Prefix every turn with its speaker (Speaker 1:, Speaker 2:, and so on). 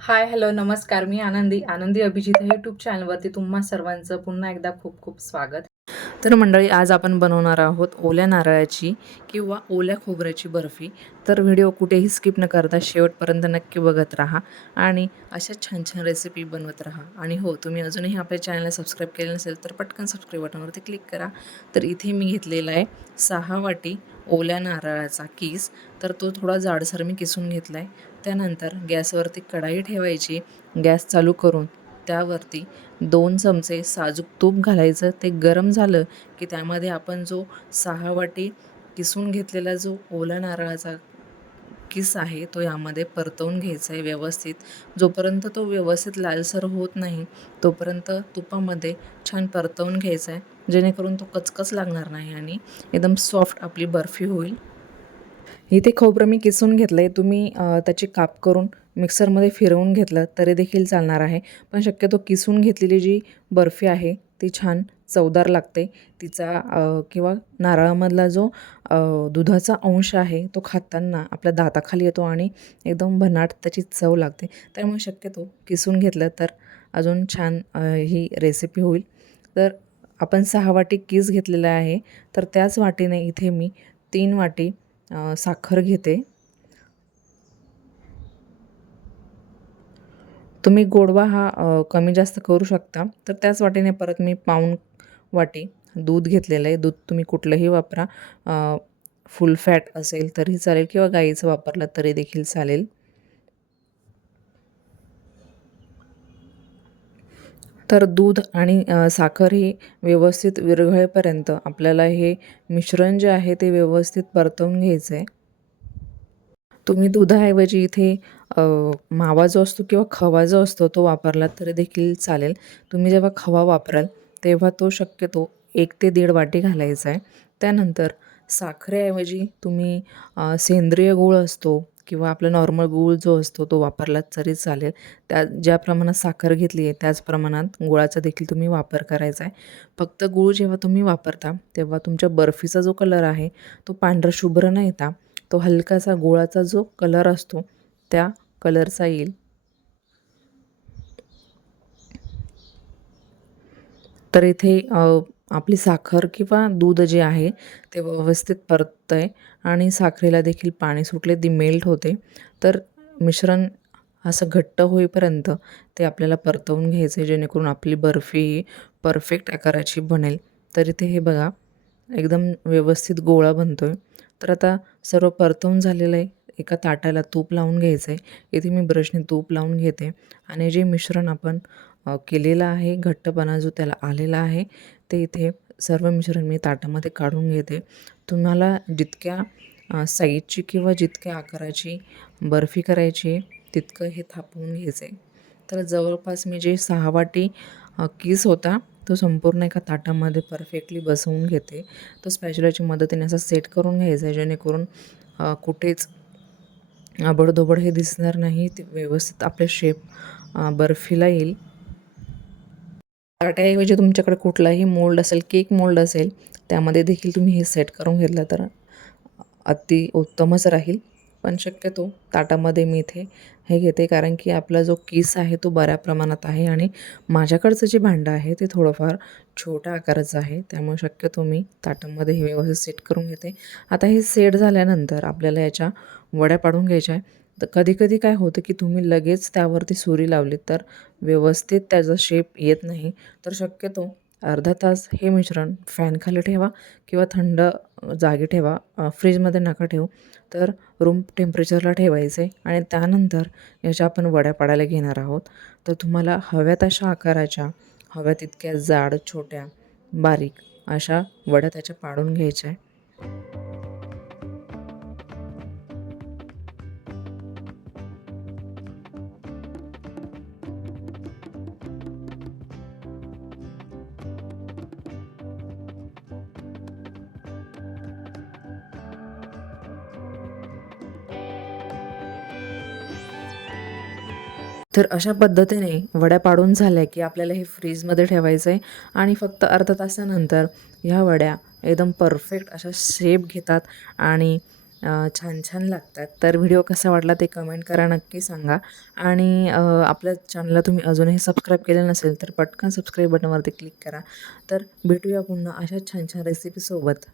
Speaker 1: Hi hello नमस्कार. मी आनंदी. आनंदी अभिजित या यूट्यूब चॅनलवरती तुम्हा सर्वांचं पुन्हा एकदा खूप खूप स्वागत. तर मंडळी आज आपण बनवणार आहोत ओल्या नारळाची किंवा ओल्या खोबऱ्याची बर्फी. तर व्हिडिओ कुठेही स्किप न करता शेवटपर्यंत नक्की बघत राहा आणि अशा छान छान रेसिपी बनवत राहा. आणि हो तुम्ही अजूनही आपल्या चॅनलला सबस्क्राईब केलं नसेल तर पटकन सबस्क्राईब बटनवरती क्लिक करा. तर इथे मी घेतलेला आहे सहा वाटी ओल्या नारळाचा किस. तर तो थोडा जाडसर मी किसून घेतला आहे त्यानंतर गॅसवरती कढाई ठेवायची. गॅस चालू करून त्यावरती दोन चमचे साजूक तूप घालायचं. ते गरम झालं की त्यामध्ये आपण जो सहा वाटी किसून घेतलेला जो ओला नारळाचा किस आहे तो यामध्ये परतवून घ्यायचा आहे व्यवस्थित. जोपर्यंत तो व्यवस्थित लालसर होत नाही तोपर्यंत तुपामध्ये छान परतवून घ्यायचा आहे. जेणेकरून तो कचकच लागणार नाही आणि एकदम सॉफ्ट आपली बर्फी होईल. इथे खोबरं मी किसून घेतलं आहे तुम्ही त्याची काप करून मिक्सरमध्ये फिरवून घेतलं तरी देखील चालणार आहे. पण शक्यतो किसून घेतलेली जी बर्फी आहे ती छान चवदार लागते. तिचा किंवा नारळामधला जो दुधाचा अंश आहे तो खाताना आपल्या दाताखाली येतो आणि एकदम भन्नाट त्याची चव लागते. त्यामुळे शक्यतो किसून घेतलं तर अजून छान ही रेसिपी होईल. तर आपण सहा वाटी किस घेतलेला आहे तर त्याच वाटीने इथे मी तीन वाटी साखर घेते. तुम्ही गोडवा हा कमी जास्त करू शकता. तर त्याच वाटीने परत मी पाऊण वाटी दूध घेतलेलं आहे. दूध तुम्ही कुठलंही वापरा. फुल फॅट असेल तरी चालेल किंवा गाईचं वापरलं तरी देखील चालेल. तर दूध आणि साखर ही व्यवस्थित विरघळेपर्यंत आपल्याला हे मिश्रण जे आहे ते व्यवस्थित परतवून घ्यायचं आहे तुम्ही दुधाऐवजी इथे मावा जो असतो किंवा खवा जो असतो तो वापरला तरी देखील चालेल. तुम्ही जेव्हा खवा वापराल तेव्हा तो शक्यतो एक ते दीड वाटी घालायचा आहे त्यानंतर साखरेऐवजी तुम्ही सेंद्रिय गूळ असतो किंवा आपला नॉर्मल गूळ जो असतो तो वापरलात तरी चालेल. त्या ज्या प्रमाणात साखर घेतली आहे त्याच प्रमाणात गुळाचा देखील तुम्ही वापर करायचा आहे. फक्त गूळ जेव्हा तुम्ही वापरता तेव्हा तुमच्या बर्फीचा जो कलर आहे तो पांढरा शुभ्र न येता तो हलकासा गुळाचा जो कलर असतो त्या कलरचा येईल. तर इथे आपली साखर किंवा दूध जे आहे ते व्यवस्थित परततं आहे आणि साखरेला देखील पाणी सुटले ती मेल्ट होते. तर मिश्रण असं घट्ट होईपर्यंत ते आपल्याला परतवून घ्यायचं आहे जेणेकरून आपली बर्फी ही परफेक्ट आकाराची बनेल. तर इथे हे बघा एकदम व्यवस्थित गोळा बनतो आहे तर आता सर्व परतवून झालेलं आहे. एका ताटाला तूप लावून घ्यायचं आहे इथे मी ब्रशने तूप लावून घेते. आणि जे मिश्रण आपण केलेला आहे. घट्टपणा जो त्याला आलेला आहे ते इथे सर्व मिश्रण मी ताटामध्ये काढून घेते. तुम्हाला जितक्या साईजची किंवा जितक्या आकाराची बर्फी करायची तितकं हे थापवून घ्यायचं आहे तर जवळपास मी जे सहा वाटी किस होता तो संपूर्ण एका ताटामध्ये परफेक्टली बसवून घेते. तो स्पॅच्युलाच्या मदतीने असा सेट करून घ्यायचा आहे जेणेकरून कुठेच आबडधोबड हे दिसणार नाही. ते व्यवस्थित आपल्या शेप बर्फीला येईल. ताट्याऐवजी म्हणजे तुमच्याकडे कुठलाही मोल्ड असेल केक मोल्ड असेल त्यामध्ये देखील तुम्ही हे सेट करून घेतलं तर अति उत्तमच राहील. पण शक्यतो ताटामध्ये मी इथे हे घेते कारण की आपला जो किस आहे तो बऱ्या प्रमाणात आहे आणि माझ्याकडचं जे भांडं आहे ते थोडंफार छोट्या आकाराचं आहे. त्यामुळे शक्यतो मी ताटामध्ये हे व्यवस्थित सेट करून घेते. आता हे सेट झाल्यानंतर आपल्याला याच्या वड्या पाडून घ्यायच्या आहे तर कधी कधी काय होतं की तुम्ही लगेच त्यावरती सुरी लावली तर व्यवस्थित त्याचा शेप येत नाही. तर शक्यतो अर्धा तास हे मिश्रण फॅनखाली ठेवा किंवा थंड जागी ठेवा. फ्रीजमध्ये नका ठेवू. तर रूम टेम्परेचरला ठेवायचे आणि त्यानंतर याच्या आपण वड्या पाडायला घेणार आहोत. तर तुम्हाला हव्या तशा आकाराच्या हव्या तितक्या जाड छोट्या बारीक अशा वड्या त्याच्या पाडून घ्यायच्या आहे. तर अशा पद्धतीने वड्या पाडून झाल्या की आपल्याला हे फ्रीजमध्ये ठेवायचं आहे आणि फक्त अर्धा तासानंतर ह्या वड्या एकदम परफेक्ट अशा शेप घेतात आणि छान छान लागतात. तर व्हिडिओ कसा वाटला ते कमेंट करा नक्की सांगा. आणि आपल्या चॅनलला तुम्ही अजूनही सबस्क्राईब केलं नसेल तर पटकन सबस्क्राईब बटनवरती क्लिक करा. तर भेटूया पुन्हा अशा छान छान रेसिपीसोबत